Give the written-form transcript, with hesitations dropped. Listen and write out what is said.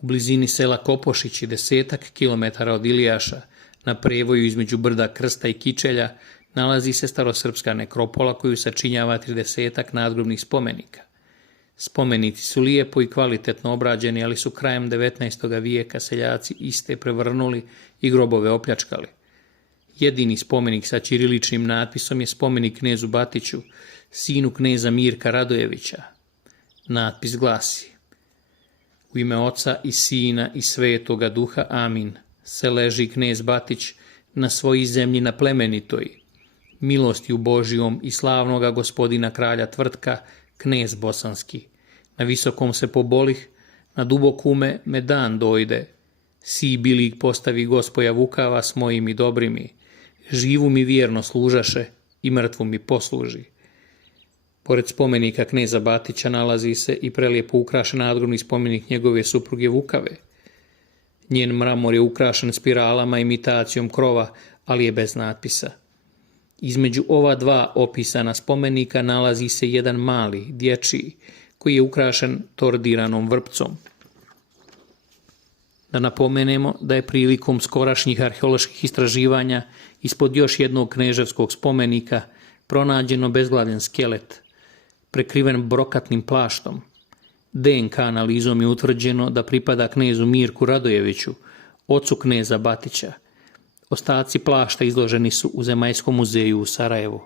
U blizini sela Kopošići, 10 kilometara od Ilijaša, na prevoju između brda Krsta i Kičelja, nalazi se starosrpska nekropola koju sačinjava 30 nadgrobnih spomenika. Spomenici su lijepo i kvalitetno obrađeni, ali su krajem 19. vijeka seljaci iste prevrnuli i grobove opljačkali. Jedini spomenik sa ćiriličnim natpisom je spomenik knezu Batiću, sinu kneza Mirka Radojevića. Natpis glasi: U ime Oca i Sina i Svetoga Duha, amin, se leži knez Batić na svojoj zemlji na plemenitoj, milostiju Božijom i slavnoga gospodina kralja Tvrtka, knez bosanski. Na visokom se pobolih, na dubokume me dan dojde. Si bilik postavi gospoja Vukava s mojimi dobrimi, živu mi vjerno služaše i mrtvu mi posluži. Pored spomenika kneza Batića nalazi se i prelijepo ukrašen nadgrobni spomenik njegove supruge Vukave. Njen mramor je ukrašen spiralama imitacijom krova, ali je bez natpisa. Između ova dva opisana spomenika nalazi se jedan mali, dječji, koji je ukrašen tordiranom vrpcom. Da napomenemo da je prilikom skorašnjih arheoloških istraživanja ispod još jednog kneževskog spomenika pronađeno bezglaven skelet, prekriven brokatnim plaštom. DNK analizom je utvrđeno da pripada knezu Mirku Radojeviću, ocu kneza Batića. Ostaci plašta izloženi su u Zemaljskom muzeju u Sarajevu.